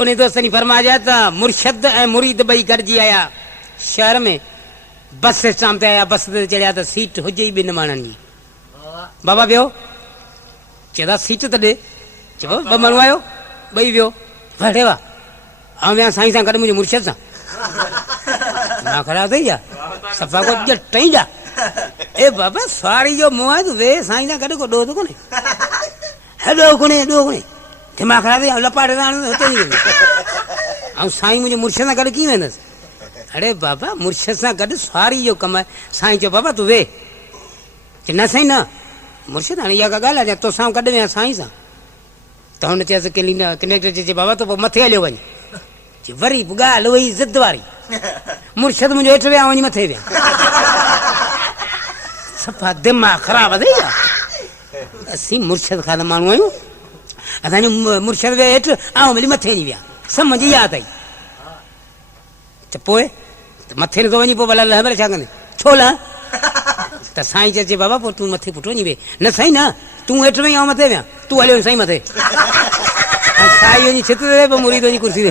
उन्हें दोस्त ने फरमाया था मुर्शद ए मुरीद बई गॾिजी आया शहर में बस स्टैंड ते आया बस ते चढ़िया तो सीट हुजे ही 2 माण्हुनि जी बाबा वियो चेदा सीट त ॾे चयो 2 माण्हू आयो 2 वियो वठे वाह ऐं विया साईं सां गॾु मुंहिंजे मुर्शद सां मां ख़राब थी जा सफ़ा को टई जा ए बाबा सवारी जो मुंहुं आहे तूं वे साईं सां गॾु को ॾोह त कोन्हे हेॾो कोन्हे दिमाग़ ख़राब थी लपाटे सां हुते ऐं साईं मुंहिंजे मुर्शद सां गॾु कीअं वेंदसि अरे बाबा मुर्शद सां गॾु सवारी जो कमु आहे साईं चयो बाबा तूं वे चए न साईं न मुर्शद हाणे इहा का ॻाल्हि आहे तोसां गॾु विया साईं सां त हुन चयसि कनेक्टर चए बाबा तूं पोइ मथे हलियो वञ वरी ॻाल्हि उहा ज़िद वारी मुर्शद मुंहिंजो हेठि विया वञी मथे विया सफ़ा दिमाग़ ख़राब थी विया असीं मुर्शद खां त माण्हू आहियूं असांजो मुर्शद विया हेठि ऐं मिली मथे वञी विया सम्झ इहा अथई त पोइ मथे नथो वञी पोइ भला लहबर छा कंदे छो लह त साईं चए बाबा पोइ तूं मथे पुटि वञी वे न साईं न तूं हेठि वई ऐं मथे विया तूं हलियो साईं मथे साईं वञी छित ते पोइ मुरीद वञी कुर्सी ते